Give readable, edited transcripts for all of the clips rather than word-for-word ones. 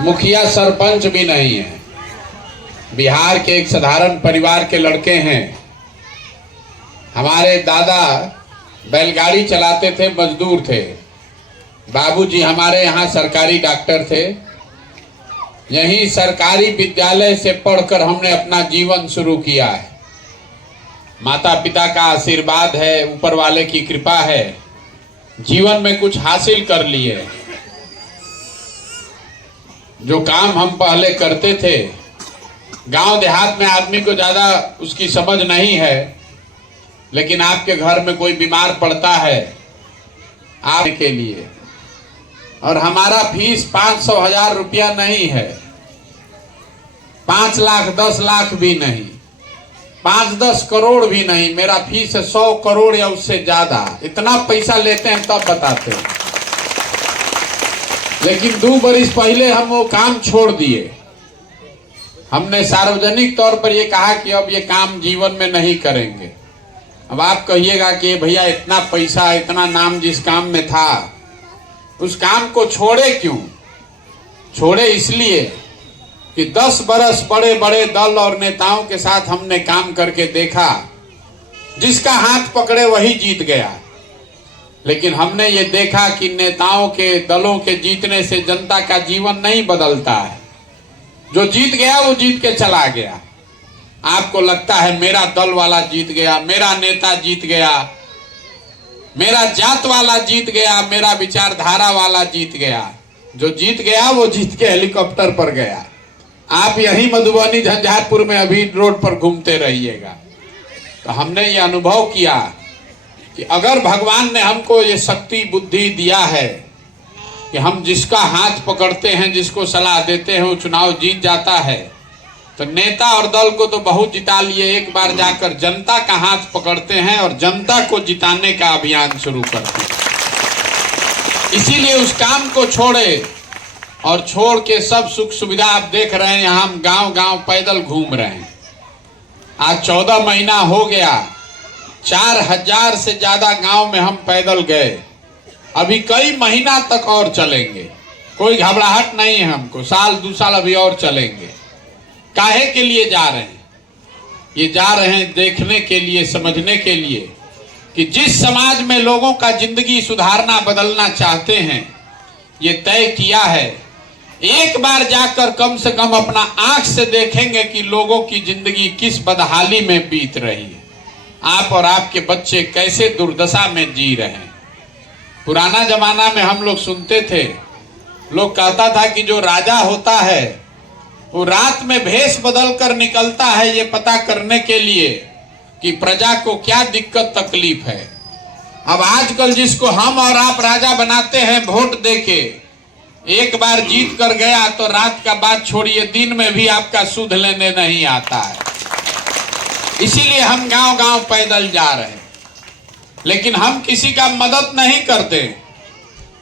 मुखिया सरपंच भी नहीं है, बिहार के एक साधारण परिवार के लड़के हैं। हमारे दादा बैलगाड़ी चलाते थे, मजदूर थे। बाबूजी हमारे यहाँ सरकारी डॉक्टर थे। यहीं सरकारी विद्यालय से पढ़कर हमने अपना जीवन शुरू किया है। माता पिता का आशीर्वाद है, ऊपर वाले की कृपा है, जीवन में कुछ हासिल कर लिए। जो काम हम पहले करते थे, गांव देहात में आदमी को ज़्यादा उसकी समझ नहीं है, लेकिन आपके घर में कोई बीमार पड़ता है आपके लिए, और हमारा फीस 500,000 रुपया नहीं है, 5 लाख 10 लाख भी नहीं, 5-10 करोड़ भी नहीं। मेरा फीस है 100 करोड़ या उससे ज्यादा। इतना पैसा लेते हैं तब बताते हैं। लेकिन 2 बरिस पहले हम वो काम छोड़ दिए। हमने सार्वजनिक तौर पर ये कहा कि अब ये काम जीवन में नहीं करेंगे। अब आप कहिएगा कि भैया इतना पैसा, इतना नाम जिस काम में था, उस काम को छोड़े क्यों? छोड़े इसलिए कि 10 बरस बड़े बड़े दल और नेताओं के साथ हमने काम करके देखा, जिसका हाथ पकड़े वही जीत गया। लेकिन हमने ये देखा कि नेताओं के, दलों के जीतने से जनता का जीवन नहीं बदलता है। जो जीत गया वो जीत के चला गया। आपको लगता है मेरा दल वाला जीत गया, मेरा नेता जीत गया, मेरा जात वाला जीत गया, मेरा विचारधारा वाला जीत गया। जो जीत गया वो जीत के हेलीकॉप्टर पर गया। आप यही मधुबनी झंझारपुर में अभी रोड पर घूमते रहिएगा। तो हमने ये अनुभव किया कि अगर भगवान ने हमको ये शक्ति बुद्धि दिया है कि हम जिसका हाथ पकड़ते हैं, जिसको सलाह देते हैं, वो चुनाव जीत जाता है, तो नेता और दल को तो बहुत जिता लिए। एक बार जाकर जनता का हाथ पकड़ते हैं और जनता को जिताने का अभियान शुरू करते हैं। इसीलिए उस काम को छोड़े और छोड़ के सब सुख सुविधा आप देख रहे हैं। यहाँ हम गांव गांव पैदल घूम रहे हैं। आज 14 महीना हो गया, 4000 से ज्यादा गांव में हम पैदल गए। अभी कई महीना तक और चलेंगे, कोई घबराहट नहीं है हमको। 1-2 साल अभी और चलेंगे। काहे के लिए जा रहे हैं? ये जा रहे हैं देखने के लिए, समझने के लिए कि जिस समाज में लोगों का जिंदगी सुधारना, बदलना चाहते हैं, ये तय किया है एक बार जाकर कम से कम अपना आंख से देखेंगे कि लोगों की जिंदगी किस बदहाली में बीत रही है, आप और आपके बच्चे कैसे दुर्दशा में जी रहे हैं। पुराना जमाना में हम लोग सुनते थे, लोग कहता था कि जो राजा होता है वो रात में भेष बदल कर निकलता है ये पता करने के लिए कि प्रजा को क्या दिक्कत तकलीफ है। अब आजकल जिसको हम और आप राजा बनाते हैं वोट देके, एक बार जीत कर गया तो रात का बात छोड़िए, दिन में भी आपका सुध लेने नहीं आता है। इसीलिए हम गांव गांव पैदल जा रहे हैं। लेकिन हम किसी का मदद नहीं करते।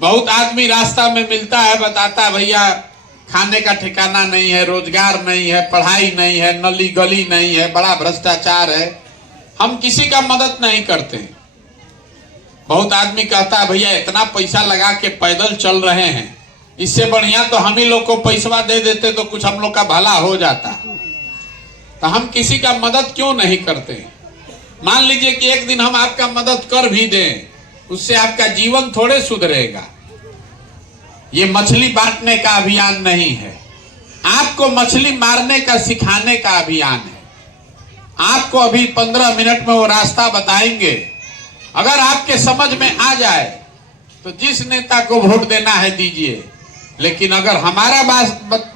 बहुत आदमी रास्ता में मिलता है, बताता है भैया खाने का ठिकाना नहीं है, रोजगार नहीं है, पढ़ाई नहीं है, नली गली नहीं है, बड़ा भ्रष्टाचार है। हम किसी का मदद नहीं करते। बहुत आदमी कहता है भैया इतना पैसा लगा के पैदल चल रहे हैं, इससे बढ़िया तो हम ही लोग को पैसा दे देते तो कुछ हम लोग का भला हो जाता। तो हम किसी का मदद क्यों नहीं करते? मान लीजिए कि एक दिन हम आपका मदद कर भी दें, उससे आपका जीवन थोड़े सुधरेगा। ये मछली बांटने का अभियान नहीं है, आपको मछली मारने का सिखाने का अभियान है। आपको अभी 15 मिनट में वो रास्ता बताएंगे। अगर आपके समझ में आ जाए तो जिस नेता को वोट देना है दीजिए। लेकिन अगर हमारा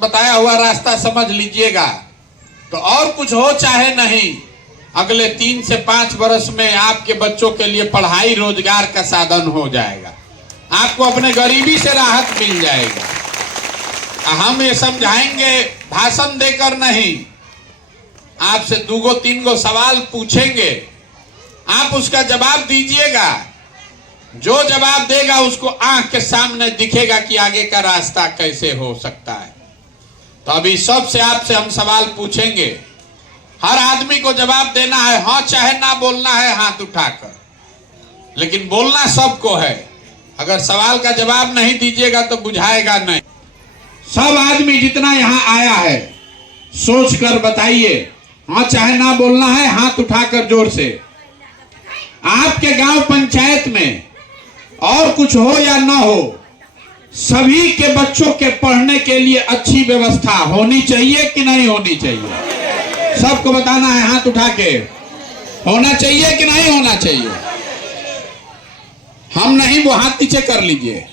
बताया हुआ रास्ता समझ लीजिएगा तो और कुछ हो चाहे नहीं, अगले 3 से 5 वर्ष में आपके बच्चों के लिए पढ़ाई, रोजगार का साधन हो जाएगा। आपको अपने गरीबी से राहत मिल जाएगा। हम ये समझाएंगे भाषण देकर नहीं, आपसे 2-3 सवाल पूछेंगे, आप उसका जवाब दीजिएगा। जो जवाब देगा उसको आंख के सामने दिखेगा कि आगे का रास्ता कैसे हो सकता है। तो अभी सबसे आपसे हम सवाल पूछेंगे। हर आदमी को जवाब देना है, हाँ चाहे ना बोलना है हाथ उठाकर, लेकिन बोलना सबको है। अगर सवाल का जवाब नहीं दीजिएगा तो बुझाएगा नहीं। सब आदमी जितना यहाँ आया है सोच कर बताइए, हाँ चाहे ना बोलना है हाथ उठाकर जोर से, आपके गांव पंचायत में और कुछ हो या ना हो, सभी के बच्चों के पढ़ने के लिए अच्छी व्यवस्था होनी चाहिए कि नहीं होनी चाहिए? सबको बताना है हाथ उठा के, होना चाहिए कि नहीं होना चाहिए? हम नहीं, वो हाथ नीचे कर लीजिए।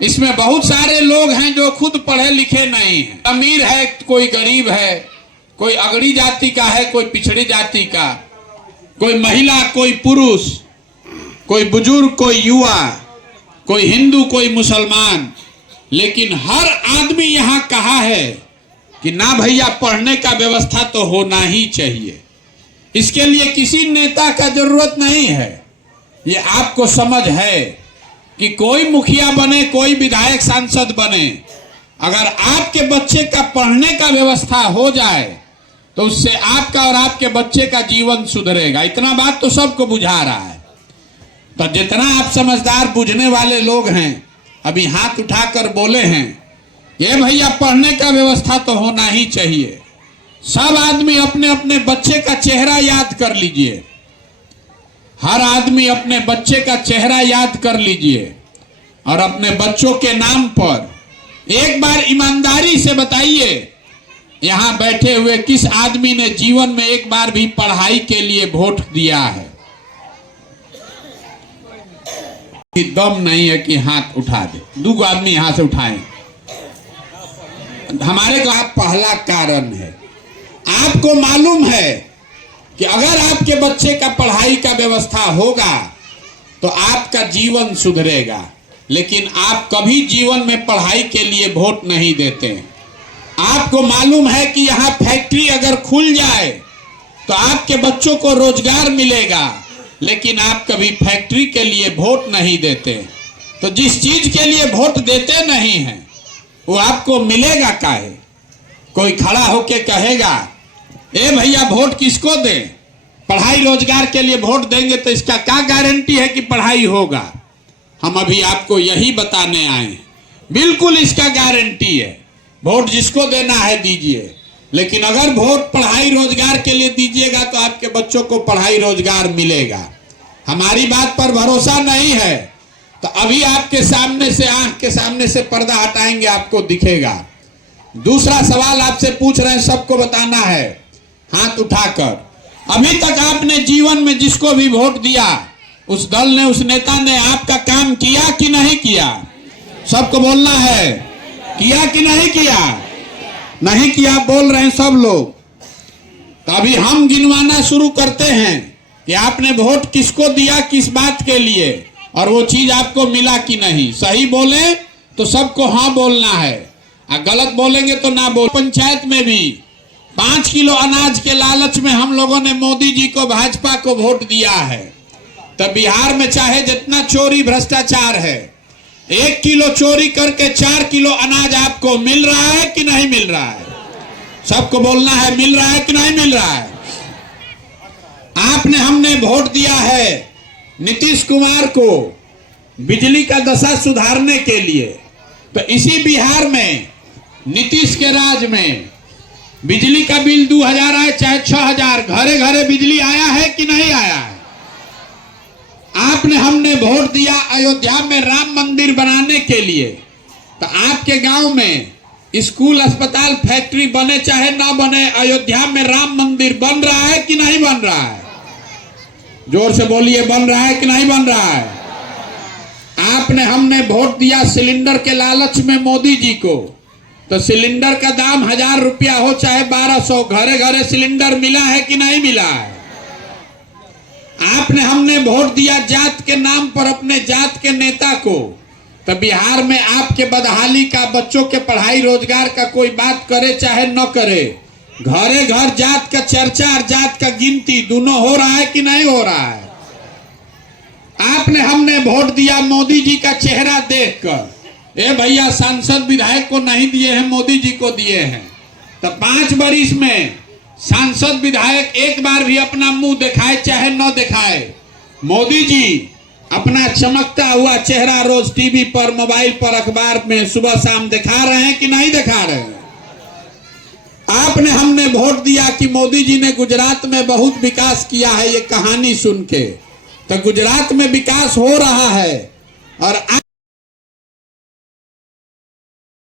इसमें बहुत सारे लोग हैं जो खुद पढ़े लिखे नहीं हैं, अमीर है, कोई गरीब है, कोई अगड़ी जाति का है, कोई पिछड़ी जाति का, कोई महिला, कोई पुरुष, कोई बुजुर्ग, कोई युवा, कोई हिंदू, कोई मुसलमान, लेकिन हर आदमी यहाँ कहा है कि ना भैया पढ़ने का व्यवस्था तो होना ही चाहिए। इसके लिए किसी नेता का जरूरत नहीं है, ये आपको समझ है कि कोई मुखिया बने, कोई विधायक सांसद बने, अगर आपके बच्चे का पढ़ने का व्यवस्था हो जाए तो उससे आपका और आपके बच्चे का जीवन सुधरेगा। इतना बात तो सबको बुझा रहा है। तो जितना आप समझदार बुझने वाले लोग हैं अभी हाथ उठाकर बोले हैं, ये भैया पढ़ने का व्यवस्था तो होना ही चाहिए। सब आदमी अपने अपने बच्चे का चेहरा याद कर लीजिए, हर आदमी अपने बच्चे का चेहरा याद कर लीजिए और अपने बच्चों के नाम पर एक बार ईमानदारी से बताइए, यहाँ बैठे हुए किस आदमी ने जीवन में एक बार भी पढ़ाई के लिए वोट दिया है? दम नहीं है कि हाथ उठा दे, दो आदमी यहां से उठाएं। हमारे का पहला कारण है, आपको मालूम है कि अगर आपके बच्चे का पढ़ाई का व्यवस्था होगा तो आपका जीवन सुधरेगा, लेकिन आप कभी जीवन में पढ़ाई के लिए वोट नहीं देते। आपको मालूम है कि यहाँ फैक्ट्री अगर खुल जाए तो आपके बच्चों को रोजगार मिलेगा, लेकिन आप कभी फैक्ट्री के लिए वोट नहीं देते। तो जिस चीज के लिए वोट देते नहीं हैं वो आपको मिलेगा काहे? कोई खड़ा होके कहेगा, ए भैया वोट किसको दें? पढ़ाई रोजगार के लिए वोट देंगे तो इसका क्या गारंटी है कि पढ़ाई होगा? हम अभी आपको यही बताने आए हैं, बिल्कुल इसका गारंटी है। वोट जिसको देना है दीजिए, लेकिन अगर वोट पढ़ाई रोजगार के लिए दीजिएगा तो आपके बच्चों को पढ़ाई रोजगार मिलेगा। हमारी बात पर भरोसा नहीं है तो अभी आपके सामने से, आंख के सामने से पर्दा हटाएंगे, आपको दिखेगा। दूसरा सवाल आपसे पूछ रहे हैं, सबको बताना है हाथ उठाकर, अभी तक आपने जीवन में जिसको भी वोट दिया उस दल ने, उस नेता ने आपका काम किया कि नहीं किया? सबको बोलना है, किया कि नहीं किया? नहीं किया बोल रहे हैं सब लोग। तो अभी हम गिनवाना शुरू करते हैं कि आपने वोट किसको दिया, किस बात के लिए, और वो चीज आपको मिला कि नहीं। सही बोले तो सबको हाँ बोलना है, और गलत बोलेंगे तो ना बोल। पंचायत में भी 5 किलो अनाज के लालच में हम लोगों ने मोदी जी को, भाजपा को वोट दिया है। तो बिहार में चाहे जितना चोरी भ्रष्टाचार है, 1 किलो चोरी करके 4 किलो अनाज आपको मिल रहा है कि नहीं मिल रहा है? सबको बोलना है, मिल रहा है कि नहीं मिल रहा है? आपने, हमने वोट दिया है नीतीश कुमार को बिजली का दशा सुधारने के लिए। तो इसी बिहार में नीतीश के राज में बिजली का बिल 2000 आए चाहे 6000, घरे घरे बिजली आया है कि नहीं आया है? आपने, हमने वोट दिया अयोध्या में राम मंदिर बनाने के लिए। तो आपके गांव में स्कूल, अस्पताल, फैक्ट्री बने चाहे ना बने, अयोध्या में राम मंदिर बन रहा है कि नहीं बन रहा है? जोर से बोलिए, बन रहा है कि नहीं बन रहा है? आपने, हमने वोट दिया सिलेंडर के लालच में मोदी जी को। तो सिलेंडर का दाम 1000 रुपया हो चाहे 1200, घरे घरे सिलेंडर मिला है कि नहीं मिला है? आपने, हमने वोट दिया जात के नाम पर अपने जात के नेता को। तो बिहार में आपके बदहाली का, बच्चों के पढ़ाई रोजगार का कोई बात करे चाहे न करे, घरे घर जात का चर्चा और जात का गिनती दोनों हो रहा है कि नहीं हो रहा है? आपने, हमने वोट दिया मोदी जी का चेहरा देखकर। ए भैया सांसद विधायक को नहीं दिए हैं, मोदी जी को दिए हैं। तो 5 वर्ष में सांसद विधायक एक बार भी अपना मुंह दिखाए चाहे न दिखाए, मोदी जी अपना चमकता हुआ चेहरा रोज टीवी पर, मोबाइल पर, अखबार में सुबह शाम दिखा रहे हैं कि नहीं दिखा रहे हैं? आपने हमने वोट दिया कि मोदी जी ने गुजरात में बहुत विकास किया है, ये कहानी सुन के तो गुजरात में विकास हो रहा है और